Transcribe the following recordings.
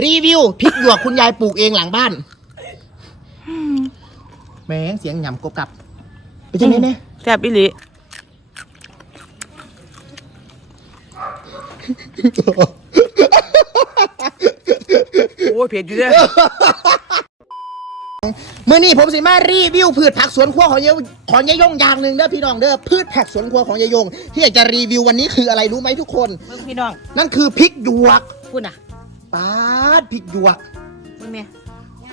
รีวิวพริกหยวกคุณยายปลูกเองหลังบ้าน แม่งเสียงหยำกบกับไปจังไหนเนี่ยแซ่บอีหลีโอ้ยเผ็ดอยู่เด้อเมื่อนี้ผมสิมารีวิวพืชผักสวนครัวของยายของยายยงอย่างหนึ่งเด้อพี่น้องเด้อพืชผักสวนครัวของยายยง ที่อยากจะรีวิววันนี้คืออะไรรู้ไหมทุกคน มึงพี่น้อง นั่นคือพริกหยวกพูดน่ะ ปาดพริกหยวกมึงเนี่ย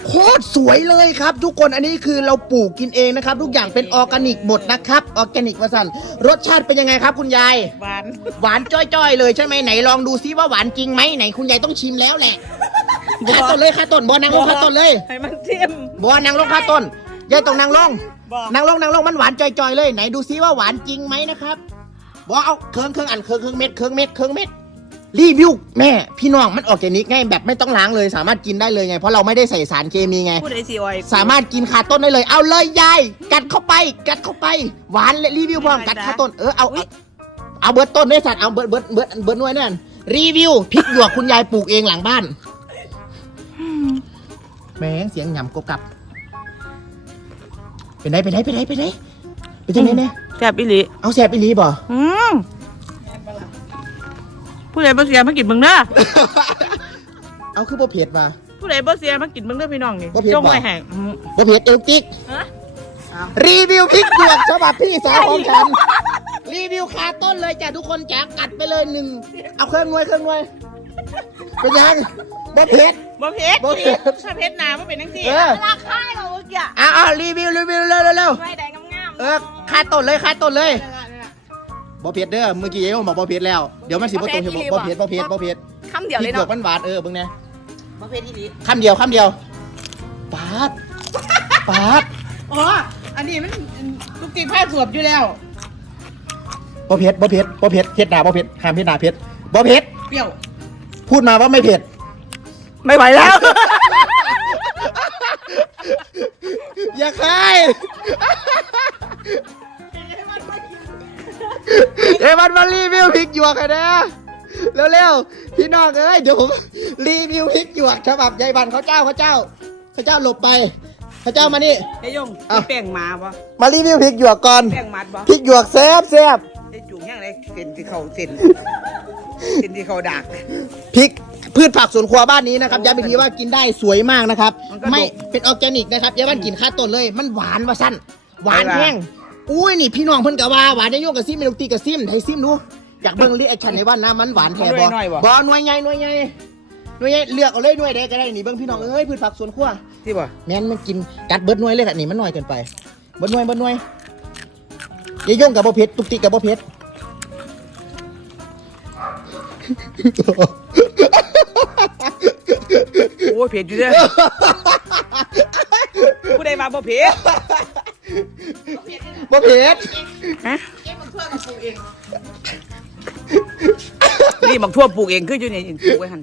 โคตรสวยเลยครับ ทุกคนอันนี้คือเราปลูกกินเองนะครับ ทุกอย่างเป็นออร์แกนิกหมดนะครับออร์แกนิกมาสั่นรสชาติเป็นยังไงครับ คุณยาย หวาน หวานจ้อยๆ เลยใช่ไหมไหนลองดูซิว่าหวานจริงไหมไหนคุณยายต้องชิมแล้วแหละคาต้นเลยคาต้นบอนางลงคาต้นเลยให้มันเทียม บอนางลงคาต้นยายต้องนางลงบ่ นางลงนางลงมันหวานจ่อยๆเลย ไหนดูซิว่าหวานจริงไหมนะครับบอเอาเครื่องเครื่องอันเครื่องเครื่องเม็ดเครื่องเม็ดเครื่องเม็ด รีวิวแม่พี่น้องมันออร์แกนิกไงแบบไม่ต้องล้างเลยสามารถกินได้เลยไง เพราะเราไม่ได้ใส่สารเคมีไง พูดไอซีออยสามารถกินคาต้นได้เลย เอาเลยยายกัดเข้าไป กัดเข้าไป หวานเลยรีวิวพร้อมกัดคาต้นเออเอาเอาเอาเบิร์ดต้นด้วยสัตว์เอาเบิร์ดเบิร์ดเบิร์ดเบิร์ดหน่วยนั่นรีวิวพริกหยวกคุณยายปลูกเองหลังบ้านแม่งเสียงหยำกบกับเป็นไงเป็นไงเป็นไงเป็นไงเป็นจังไงเนี่ยแซ่บอีหลีเอาแสบอีหลีบ่อืม ผู้ใดบ่เสียมากินมึงเด้อเอาคือบ่เผ็ดว่ะ ผู้ใดบ่เสียมากินมึงเด้อพี่น้องนี่บ่เผ็ดจงบ่ไว้แห้งอืมบ่เผ็ดเอลติกฮะรีวิวพริกหยวกฉบับพี่สาวของฉันรีวิวคาต้นเลยจ้ะทุกคนจ้ะกัดไปเลยหนึ่งเอาเครื่องหน่วยเครื่องหน่วยเป็นยังบ่เผ็ด บ่เผ็ดบ่เผ็ด ถ้าเผ็ดหนามันเป็นจังซี่เออราคาเราเมื่อกี้เอาเอารีวิวรีวิวเร็วเร็วเร็วไม่ได้งามๆเออคาต้นเลยคาต้นเลยนั่น ล่ะนั่นล่ะบ่เผ็ดเด้อเมื่อกี้ยายบอกบ่เผ็ดแล้วเดี๋ยวมันสิบ่ตรงบ่สิเผ็ดบ่อีหลีบ่บ่เผ็ดบ่เผ็ดบ่เผ็ดคำเดียวพเลริยกหยวเนาะกมันหวานเออเบิ่งแน่บ่เผ็ดอีหลีคำเดียวคำเดียวปาดปาดอ๋ออันนี้มันลูกตีผ้าสวบอยู่แล้วบ่เผ็ดบ่เผ็ดบ่เผ็ดเผ็ดหนาบ่เผ็ดห้ามเผ็ดหนาเผ็ดบ่เผ็ดเปรี้ยว พูดมาว่าไม่เผ็ด ไม่ไหวแล้ว อย่าคาย เอ้ยมันมารีวิวพริกหยวกกันนะเร็วๆพี่น้องเอ้ยเดี๋ยวผมรีวิวพริกหยวกฉบับยายบันเขาเจ้าเขาเจ้าเขาเจ้าหลบไปเขาเจ้ามานี่ ไอ้ยงอะมีแป้งหมาปะมารีวิวพริกหยวกก่อนแป้งมัดปะพริกหยวกแซ่บแซ่บไอ้จุ่งยังไงเส้นที่เขาเส้นเส้นที่เขาดักพริกพืชผักสวนครัวบ้านนี้นะครับย้ำอีกทีว่ากินได้สวยมากนะครับมันก็ไม่ดกเป็นออร์แกนิกนะครับยายบันกินข้าวต้นเลย มันหวานว่าสั้นหวานเวลาแห้ง อุ้ยนี่พี่น้องเพิ่นกะว่าหวานจะโยกกับซิมเมลูกตีกับซิมไทยซิมดูอยากเบิ่งรีแอคชั่นในวันนะมันหวานแท้บ่ บ่หน่วยใหญ่หน่วยใหญ่หน่วยใหญ่เลือกเอาเลยหน่วยใดก็ได้นี่เบิ่งพี่น้องเอ้ยพืชผักสวนครัวที่บ่แม่นมันกินกัดเบิดหน่วยเลยค่ะนี่มันหน่อยเกินไปเบิดหน่วยเบิดหน่วยยายยงกับบ่เผ็ดตุกติกกับบ่เผ็ด โอ้ยเผ็ดอยู่เด้อผู้ใดมาบ่เผ็ด บ่เผ็ดฮะนี่บักทั่วปลูกเองคืออยู่นี่ปลูกไว้หั่น